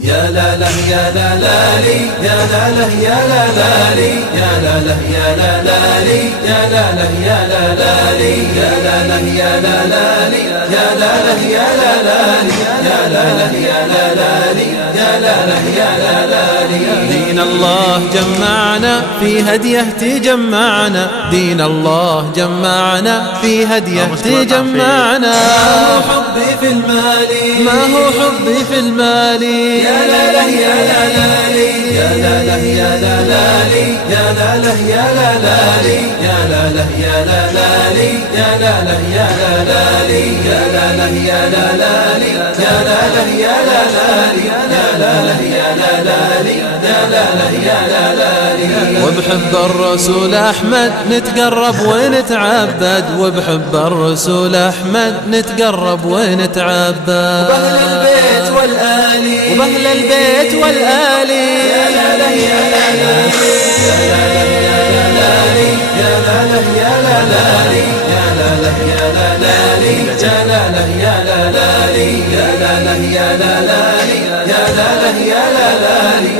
يا لا لا يا لا لا لي يا لا لا يا لا لا لي يا لا لا يا لا لا لي يا لا لا يا لا لا لي يا لا لا يا لا لا لي يا لا لا يا لا لا لي يا لا لا يا لا لا لي يا لا لا يا لا لا لي. دين الله جمعنا في هديه تجمعنا، دين الله جمعنا في هديه تجمعنا. ما هو حبي في المال، ما هو حبي في المال، يا لا لا يا لا لا لي يا لا لا يا لا لا لي يا لا لا يا لا لا لي يا لا لا يا لا لا لي يا لا لا يا لا لا لي يا لا لا يا لا لا لي يا لا لا يا لا لا لي يا لا لا يا لا لا لي يا لا لا يا لا لا لي. وبحب الرسول أحمد نتقرب ونتعبد، وبحب الرسول أحمد نتقرب ونتعبد، وبأهل البيت والآلي وبأهل البيت والآلي يا لا لا يا لا لا يا لا لا يا لا لا يا لا لا يا لا لا يا لا لا يا لا لا يا لا لا يا لا لا يا لا لا يا لا لا يا لا لا يا لا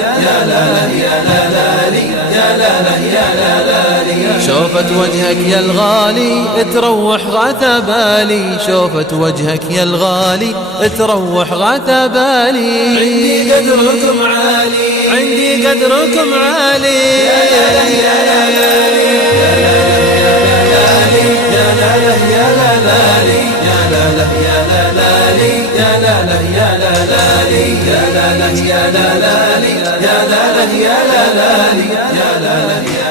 لا يا لا لا يا لا لا يا لا لا يا لا لا. شوفت وجهك يا الغالي تروح غثى بالي، شوفت وجهك يا الغالي تروح غثى بالي. عندي قدركم عالي، عندي قدركم عالي يا لا لا يا لا لا يا لا لا يا لا لا يا لا لا يا لا لا يا لا لا يا لا لا يا لا لا يا لا لا يا لا لا يا لا لا يا لا لا يا